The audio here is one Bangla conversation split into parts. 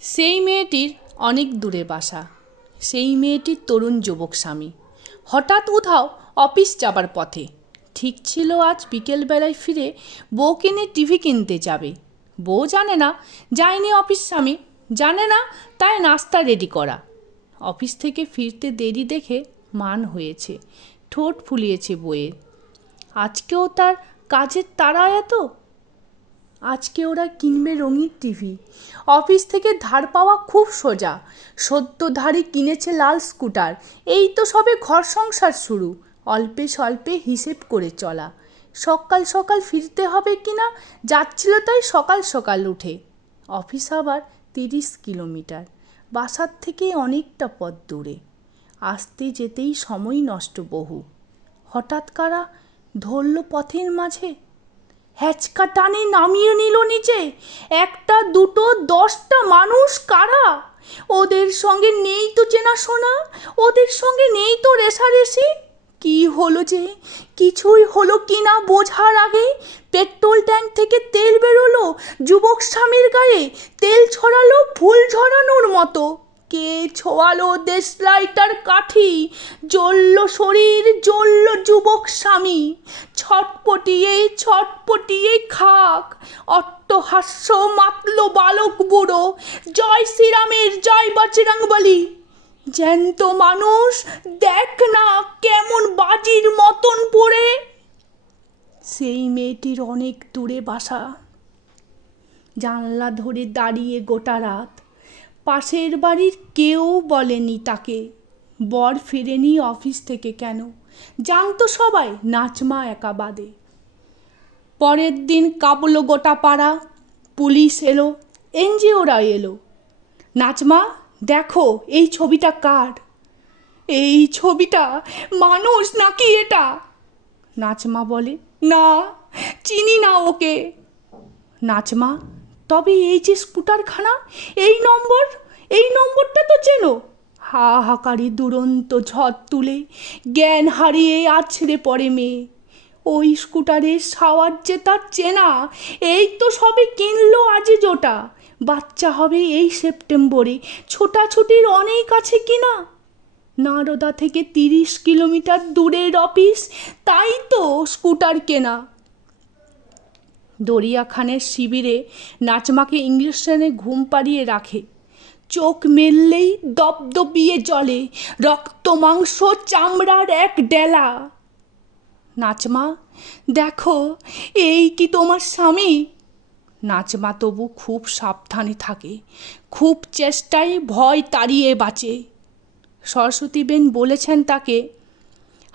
সেই মেয়েটির অনেক দূরে বাসা। সেই মেয়েটির তরুণ যুবক স্বামী। হঠাৎ উধাও অফিস যাবার পথে। ঠিক ছিল আজ বিকেলবেলায় ফিরে বউকে নিয়ে টিভি কিনতে যাবে। বউ জানে না, যায়নি অফিস স্বামী। জানে না, তাই নাস্তা রেডি করা। অফিস থেকে ফিরতে দেরি দেখে মান হয়েছে। ঠোঁট ফুলিয়েছে বইয়ের আজকেও তার কাজের তাড়া এত? আজকে ওরা কিনবে রঙিন টিভি। অফিস থেকে ধার পাওয়া খুব সোজা। সদ্যধারী কিনেছে লাল স্কুটার। এই তো সবে ঘর সংসার শুরু। অল্পে স্বল্পে হিসেব করে চলা। সকাল সকাল ফিরতে হবে কি না যাচ্ছিল তাই সকাল সকাল উঠে। অফিস আবার তিরিশ কিলোমিটার। বাসার থেকে অনেকটা পথ দূরে। আসতে যেতেই সময় নষ্ট বহু। হঠাৎ কারা ধরল পথের মাঝে? হ্যাচকা টানে নামিয়ে নিল নিচে একটা, দুটো, দশটা মানুষ কারা? ওদের সঙ্গে নেই তো চেনাশোনা ওদের সঙ্গে নেই তো রেশারেশি? কি হলো যে? কিছুই হলো কি না বোঝার আগে পেট্রোল ট্যাঙ্ক থেকে তেল বেরোলো যুবক স্বামীর গায়ে। তেল ছড়ালো ফুল ঝরানোর মতো। কে ছোয়ালো দেশলাইটার কাঠি, জ্বলল শরীর, জ্বলল যুবক স্বামী। ছটপটিয়ে ছটপটিয়ে খাক, অট্টহাস্য মাতল বালক বুড়ো, জয় শ্রীরামের, জয় বজরং বলি জ্যান্ত মানুষ, দেখ না কেমন বাজির মতন পড়ে। সেই মেয়েটির অনেক দূরে বাসা। জানলা ধরে দাঁড়িয়ে গোটা রাত পাশের বাড়ির কেউ বলেনি তাকে। বর ফিরেনি অফিস থেকে কেন? জানতো সবাই নাচমা একা বাদে। পরের দিন কাঁপলো গোটা পাড়া, পুলিশ এলো, এনজিওরা এলো। নাচমা দেখো, এই ছবিটা কার? এই ছবিটা মানুষ নাকি এটা? নাচমা বলে, না, চিনি না ওকে। নাচমা তবে এই যে স্কুটারখানা, এই নম্বর এই নম্বরটা তো চেনো। হাহাকারি দুরন্ত ঝড় তুলে জ্ঞান হারিয়ে আছড়ে পড়ে মেয়ে। ওই স্কুটারের সাওয়ার যে তার চেনা, এই তো সবে কিনলো আজই জোটা। বাচ্চা হবে এই সেপ্টেম্বরে, ছোটাছুটির অনেক আছে কিনা? নারদা থেকে তিরিশ কিলোমিটার দূরের অফিস, তাই তো স্কুটার কেনা। দরিয়া খানের শিবিরে নাচমাকে ইংলিশনে ঘুম পাড়িয়ে রাখে। চোখ মেললেই দপদপিয়ে জলে রক্ত, মাংস, চামড়ার এক ডেলা। নাচমা, দেখো, এই কি তোমার স্বামী? নাচমা তবু খুব সাবধানে থাকে, খুব চেষ্টায় ভয় তাড়িয়ে বাঁচে। সরস্বতীবেন বলেছেন তাকে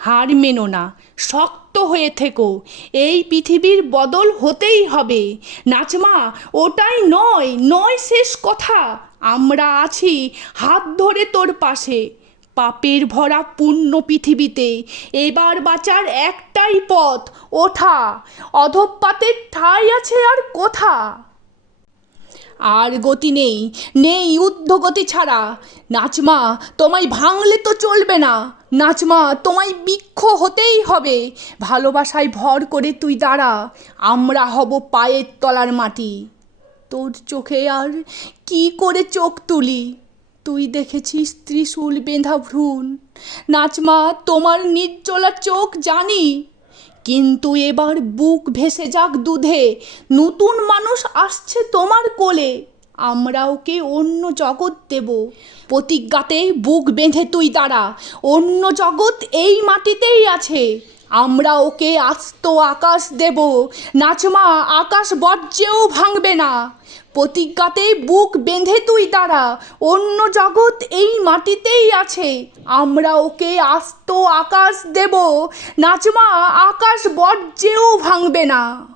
হার মেনো না, শক্ত হয়ে থেকো। এই পৃথিবীর বদল হতেই হবে। নাচমা ওটাই নয় নয় শেষ কথা। আমরা আছি হাত ধরে তোর পাশে। পাপের ভরা পূর্ণ পৃথিবীতে। এবার বাঁচার একটাই পথ, ওঠা। অধপাতের ঠাই আছে আর কোথা? আর গতি নেই নেই ঊর্ধ্বগতি ছাড়া। নাচমা তোমায় ভাঙলে তো চলবে না। নাচমা তোমায় বৃক্ষ হতেই হবে। ভালোবাসায় ভর করে তুই দাঁড়া। আমরা হব পায়ের তলার মাটি। তোর চোখে আর কি করে চোখ তুলি? তুই দেখেছিস ত্রিশূল বেঁধা ভ্রূণ। নাচমা তোমার নির্জলা চোখ জানি। কিন্তু এবার বুক ভেসে যাক দুধে। নতুন মানুষ আসছে তোমার কোলে। আমরা ওকে অন্য জগৎ দেব। প্রতিজ্ঞাতে বুক বেঁধে তুই দাঁড়া। অন্য জগৎ এই মাটিতেই আছে। আমরা ওকে আস্ত আকাশ দেব। নাচমা আকাশ বজ্রেও ভাঙবে না। প্রতিজ্ঞাতে বুক বেঁধে তুই দাঁড়া। অন্য জগৎ এই মাটিতেই আছে। আমরা ওকে আস্ত আকাশ দেব। নাচমা আকাশ বজ্রেও ভাঙবে না।